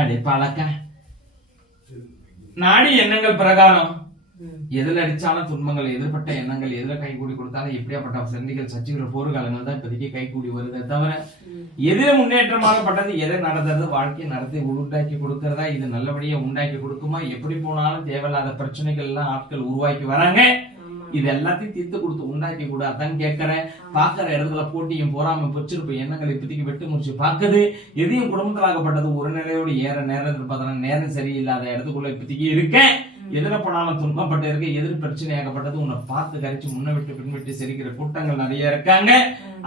அடே பாலக்கா நாடி எண்ணங்கள் பிரகாரம். எதுல அடிச்சாலும் துன்பங்கள் எதிர்பட்ட எண்ணங்கள் எதுல கை கூடி கொடுத்தாலும் எப்படியாப்பட்ட சந்திகள் சர்ச்சைகள் போர்க்காலங்கள் தான் இப்போதைக்கு கை கூடி வருதே தவிர. எதுல முன்னேற்றமாகப்பட்டது எதை நடந்தது வாழ்க்கையை நடத்தி உண்டாக்கி கொடுக்கறதா இது நல்லபடியா உண்டாக்கி கொடுக்குமா எப்படி போனாலும் தேவையில்லாத பிரச்சனைகள் எல்லாம் ஆட்கள் உருவாக்கி வராங்க. இது எல்லாத்தையும் தீர்த்து கொடுத்து உண்டாக்கி கொடு அதான் கேட்கறேன். பாக்குற இடத்துல போட்டியும் போறாம பொச்சிருப்பு எண்ணங்கள் இப்போதைக்கு வெட்டு முடிச்சு பாக்குது எதையும் குடும்பத்திலாகப்பட்டது ஒரு நிலையோடு ஏற நேரம் பார்த்தா நேரம் சரியில்லாத இடத்துக்குள்ள இப்போதைக்கு இருக்கேன். எதிர போனாலும் துன்பப்பட்டு இருக்கு எதிர் பிரச்சனையாகப்பட்டது. உன்னை பார்த்து கரைச்சு முன்ன விட்டு பின் விட்டு சிரிக்கிற கூட்டங்கள் நிறைய இருக்காங்க.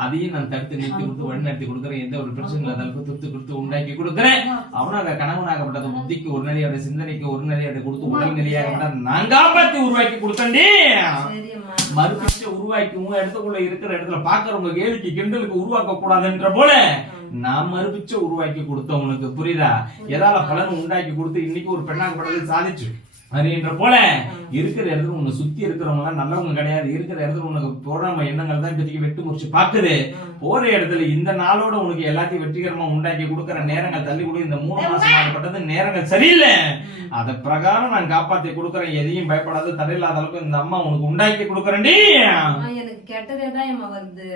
அதையும் நான் தடுத்து நிறுத்தி கொடுத்து வழி நடத்தி கொடுக்குறேன். எந்த ஒரு பிரச்சனை இல்லாத துத்து கொடுத்து உண்டாக்கி கொடுக்குறேன். அவனாக கணவனாகப்பட்டது புத்திக்கு ஒரு நிலையோட சிந்தனைக்கு ஒரு நிலையோட கொடுத்து உடல் நிலையாகப்பட்ட நான் காப்பாத்தி உருவாக்கி சரியம்மா மறுபிச்சை உருவாக்கி உங்க இடத்துக்குள்ள இருக்கிற இடத்துல பாக்குறவங்க கேலிக்கு கிண்டலுக்கு உருவாக்க கூடாதுன்ற போல நான் மறுபிச்சை உருவாக்கி கொடுத்தேன் உனக்கு புரியுதா. எதால பலன் உண்டாக்கி கொடுத்து இன்னைக்கு ஒரு பெண்ணாகப்பட்டது சாதிச்சு. அப்படின்ற போல இருக்கிற இடத்துல உன்னை சுத்தி இருக்கிறவங்க நல்லவங்க கிடையாது. இருக்கிற இடத்துல உனக்கு போறாம எண்ணங்கள் தான் இப்போதைக்கு வெட்டு முடிச்சு பாக்குது. போற இடத்துல இந்த நாளோட உனக்கு எல்லாத்தையும் வெற்றிகரமா உண்டாக்கி கொடுக்கற நேரங்கள் தள்ளி கொடு. இந்த மூணு மாசம் ஆகப்பட்டது நேரங்கள் சரியில்லை. அத பிரகாரம் நான் காப்பாத்தி கொடுக்கறேன். எதையும் பயப்படாத தடையில்லாத அளவுக்கு இந்த அம்மா உனக்கு உண்டாக்கி கொடுக்கறேன்டி. கெட்டதே தான் ஏம்மா வருது?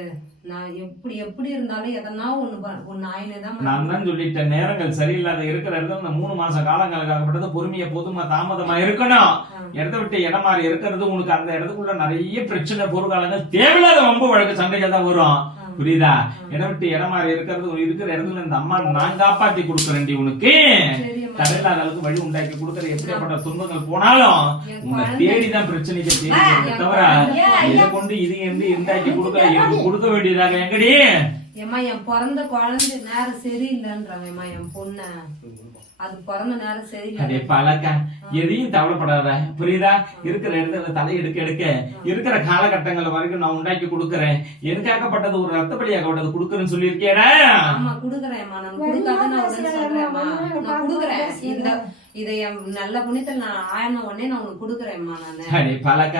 நான் எப்படி எப்படி இருந்தாலும் எதனா ஒண்ணு ஒண்ணு ஆயினே தான் நான் தான் சொல்லிட்டேன் நேரங்கள் சரியில்லாத இருக்கிற இடத்துல இந்த மூணு மாச காலங்களுக்காகப்பட்டது பொறுமையா போதுமா தாமதமா இருக்கணும். இடத்த விட்டு இடம் மாறி இருக்கிறது உனக்கு அந்த இடத்துக்குள்ள நிறைய பிரச்சனை பொருளாளர்கள் தேவையில்லாத வம்பு வழக்கு சண்டைகள் தான் வரும். புரியுதா? இடம் விட்டு இடம் மாறி இருக்கிறது இருக்கிற இடத்துல இந்த அம்மா நான் காப்பாத்தி கொடுக்குறேன்டி உனக்கு. தடையில்லாத அளவுக்கு வழி உண்டாக்கி கொடுக்கற எப்படியாப்பட்ட துன்பங்கள் போனாலும் உன்னை தேடிதான் பிரச்சனைக்கு தேடி தவிர இதை கொண்டு இது என்று உண்டாக்கி கொடுக்க? எனக்கு கொடுக்க வேண்டியதாக? எங்கடி? ஏம்மா என் பிறந்த குழந்தை நேரம் சரியில்லைன்றாங்க என் பொண்ண. அது பிறந்த நேரம் சரியில்லை அடே பழக்க. எதையும் கவலைப்படாத. புரியுதா? இருக்கிற இடத்துல தலை எடுக்க எடுக்க இருக்கிற காலகட்டங்கள் வரைக்கும் நான் உண்டாக்கி கொடுக்கறேன். எனக்காகப்பட்டது ஒரு ரத்தப்படியாகப்பட்டது கொடுக்கறேன்னு சொல்லியிருக்கேடா ஆமா குடுக்கறேன்மா. நான் கொடுக்காத நான் உடனே சொல்றேன்மா. நான் குடுக்கறேன். இந்த இதை என் நல்ல புண்ணியத்தில் நான் ஆயின உடனே நான் உனக்கு குடுக்கறேன்மா நானு. அடே பழக்க.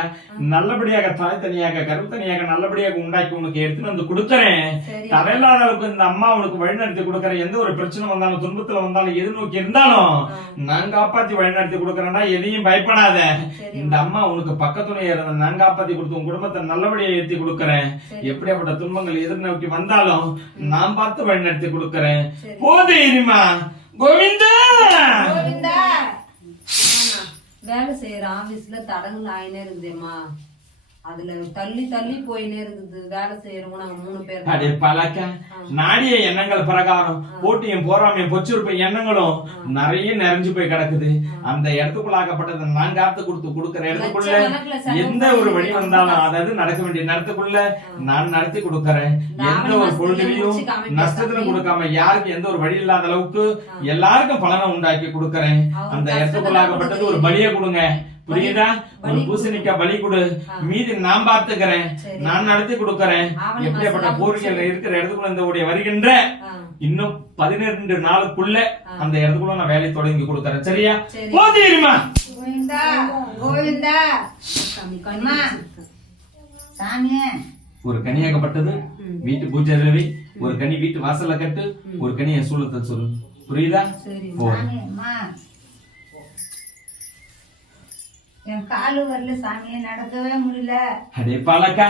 நல்லபடியாக தாய் தனியாக கருத்தனியாக நல்லபடியாக உண்டாக்கி உனக்கு எடுத்துட்டு வந்து கொடுக்கறேன். சரி. தடையில்லாத அளவுக்கு இந்த அம்மா உனக்கு வழிநடத்தி கொடுக்கறேன் எந்த ஒரு பிரச்சனை வந்தாலும் துன்பத்துல வந்தாலும் எது நோக்கி இருந்தாலும் நான் காப்பாத்தி வழிநடத்தி கொடுக்கறேன்னா எதையும் பயப்படாத. இந்த அம்மா உனக்கு பக்கத்துணையா இருந்த நான் காப்பாத்தி கொடுத்து உன் குடும்பத்தை நல்லபடியா ஏத்தி கொடுக்கறேன். எப்படியாப்பட்ட துன்பங்கள் எதிர்நோக்கி வந்தாலும் நான் பார்த்து வழிநடத்தி கொடுக்கறேன். போது இனிமா கோவிந்தா! வேலை செய்யற ஆபீஸ்ல தடங்கள் ஆயினே இருந்தேம்மா. அதுல தள்ளி தள்ளி போயினே இருக்குது வேலை செய்யறவங்க நாங்க மூணு பேர் அடே பழக்க. நாடிய எண்ணங்கள் பிரகாரம் போட்டியும் போறாமையும் பொச்சிருப்ப எண்ணங்களும் நிறைய நிறைஞ்சு போய் கிடக்குது. அந்த இடத்துக்குள்ளாகப்பட்டதை நான் காத்து கொடுத்து கொடுக்கற இடத்துக்குள்ள எந்த ஒரு வழி வந்தாலும் அதாவது நடக்க வேண்டிய நேரத்துக்குள்ள நான் நடத்தி கொடுக்கறேன். எந்த ஒரு பொழுதுலையும் நஷ்டத்துல கொடுக்காம யாருக்கு எந்த ஒரு வழி இல்லாத அளவுக்கு எல்லாருக்கும் பலனை உண்டாக்கி கொடுக்கறேன். அந்த இடத்துக்குள்ளாகப்பட்டது ஒரு பலியை கொடுங்க. புரியுதா? ஒரு பூசணிக்காய் பலி கொடு. மீதி நான் பார்த்துக்கிறேன். சரி. நான் நடத்தி கொடுக்கறேன். மாசம் கோரிக்கைகள் இருக்கிற இடத்துக்குள்ள இந்த உடைய வருகின்ற இன்னும் பதினெண்டு நாளுக்குள்ள அந்த இடத்துக்குள்ள நான் வேலை தொடங்கி கொடுக்கறேன். சரியா? சரி. போதீருமா? கோவிந்தா. சாமியே. ஒரு கனியாகப்பட்டது வீட்டு பூஜை ரவி ஒரு கனி வீட்டு வாசல்ல கட்டு ஒரு கனியை சூழத்தை சொல்லு. புரியுதா? போ என் காலு வரல சாமியே நடக்கவே முடியல. அடே பாலக்கா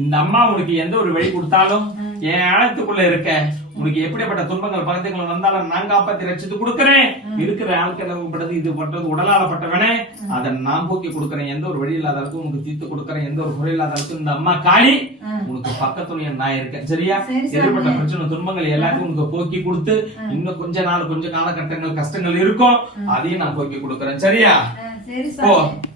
இந்த அம்மா உனக்கு எந்த ஒரு வழி கொடுத்தாலும் என் ஆழத்துக்குள்ள இருக்க. உனக்கு எப்படிப்பட்ட துன்பங்கள் பக்கத்துக்குள்ள வந்தாலும் நான் காப்பாத்தி ரசித்து கொடுக்கறேன். இருக்கிற ஆட்களப்பட்டது இது பட்டது உடலாளப்பட்டவனே. அதை நான் போக்கி கொடுக்கறேன். எந்த ஒரு வழி இல்லாத அளவுக்கு உனக்கு தீர்த்து கொடுக்கறேன். எந்த ஒரு குறை இல்லாத அளவுக்கு இந்த அம்மா காளி உனக்கு பக்கத்துலயே நான் இருக்கேன் சரியா. எதிர்பட்ட பிரச்சனை துன்பங்கள் எல்லாத்தையும் உனக்கு போக்கி கொடுத்து இன்னும் கொஞ்ச நாள் கொஞ்ச காலகட்டங்கள் கஷ்டங்கள் இருக்கும். அதையும் நான் போக்கி கொடுக்கறேன். சரியா? Ele sabe.